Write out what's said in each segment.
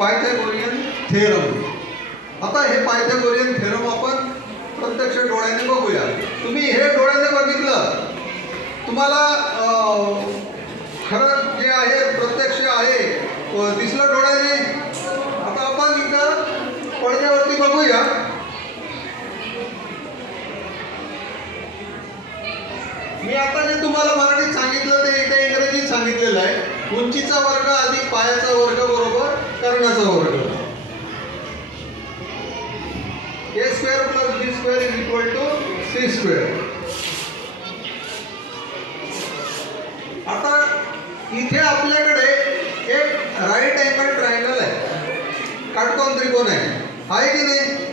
पायथॅगोरियन theorem आता हे पायथॅगोरियन theorem आपण प्रत्यक्ष डोळ्याने बघूया. तुम्ही हे डोळ्याने बघितलं. तुम्हाला खरं जे आहे प्रत्यक्ष आहे दिसलं डोळ्याने. आता आपण इथं पडद्यावरती बघूया. मी आता जे तुम्हाला मराठीत सांगितलं ते इथे इंग्रजीत सांगितलेलं आहे. उंचीचा वर्ग अधिक पायाचा वर्ग बरोबर कर्णाचा वर्ग. A square plus B square is equal to C square आता इथे आपल्याकडे एक राईट अँगल ट्रायंगल आहे. काटकोन त्रिकोण आहे. आहे की नाही?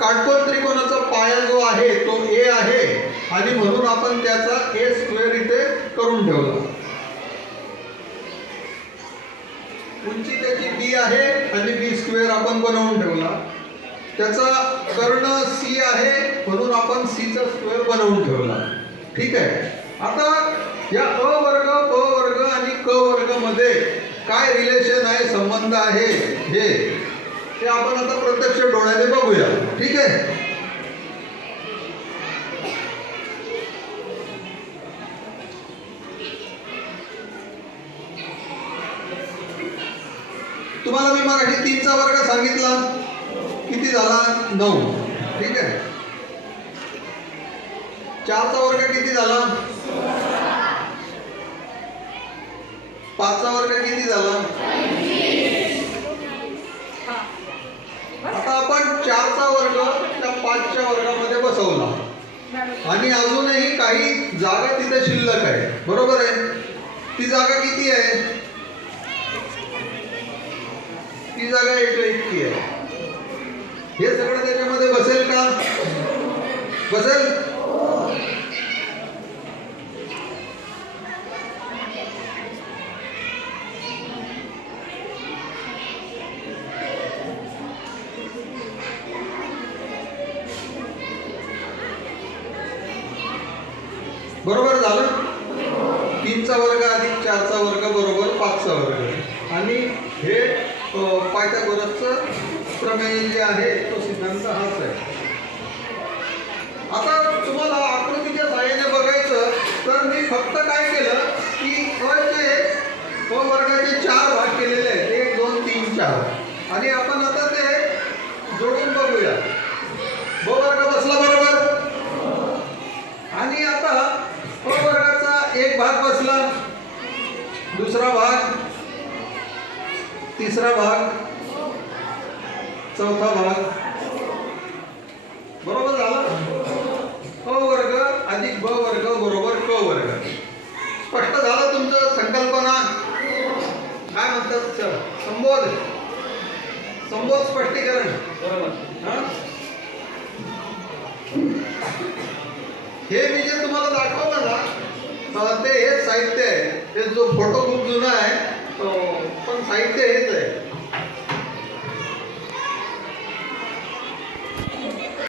काटकोन त्रिकोणाचा पाया जो आहे तो ए आहे. आणि म्हणून आपण त्याचा ए स्क्वेअर इथे करून ठेवला. उंची त्याची बी आहे आणि बी स्क्वेअर आपण बनवून ठेवला. त्याचा कर्ण सी आहे म्हणून आपण सीचा स्क्वेअर बनवून ठेवला. ठीक आहे? आता या अ वर्ग ब वर्ग आणि क वर्गमध्ये काय रिलेशन आहे संबंध आहे? हे. ते आपण आता प्रत्यक्ष डोळ्याने बघूया. ठीक आहे? मराठी तीनचा वर्ग सांगितला. किती झाला? नऊ. ठीक आहे. चारचा वर्ग किती झाला? पाचचा वर्ग किती झाला? आता आपण चारचा वर्ग त्या पाचच्या वर्गामध्ये बसवला. आणि अजूनही काही जागा तिथे शिल्लक आहे. बरोबर आहे? ती जागा किती आहे? ती जागा एक इतकी आहे. हे सगळं त्याच्यामध्ये बसेल का? बसेल? बरोबर झालं? तीनचा वर्ग अधिक चारचा वर्ग बरोबर पाचचा वर्ग. आणि हे पायथागोरसचं प्रमेय जे आहे तो सिद्धांत हाच आहे. आता तुम्हाला आकृतीच्या सहाय्याने बघायचं तर मी फक्त काय केलं की अचे क वर्गाचे चार भाग केलेले आहेत. एक दोन तीन चार. आणि आपण आता ते जोडून बघूया ब वर्ग बसला बरोबर आणि आता प वर्गाचा एक भाग बसला दुसरा भाग तिसरा भाग. चौथा भाग. बरोबर झालं? क वर्ग अधिक ब वर्ग बरोबर क वर्ग. स्पष्ट झालं तुमचं संकल्पना? काय म्हणतात? सर संबोध. संबोध स्पष्टीकरण. हा? हे मी जे तुम्हाला दाखवलं ना अं, ते हेच साहित्य आहे. ते जो फोटो खूप जुना आहे पण साहित्य हेच आहे.